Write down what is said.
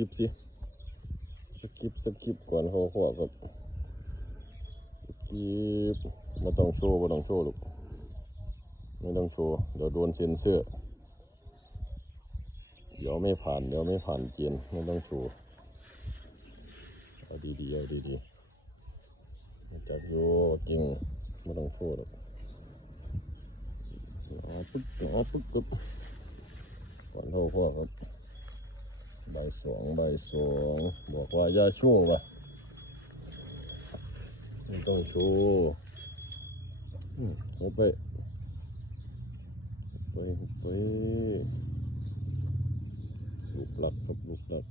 คลิปสิสคลิปก่อนเขาขวบครับคลิปไม่ต้องโชว์ลูกไม่ต้องโชว์เดี๋ยวโดนเซ็นเซอร์เดี๋ยวไม่ผ่านเกณฑ์ไม่ต้องโชว์เอาดีจัดโยจริงไม่ต้องโชว์หรอกปึ๊บก่อนเขาขวบครับใบสองบอกว่าอย่าโชว์ป่ะไม่ต้องโชว์ไปลูกหลักครับลูกหลัก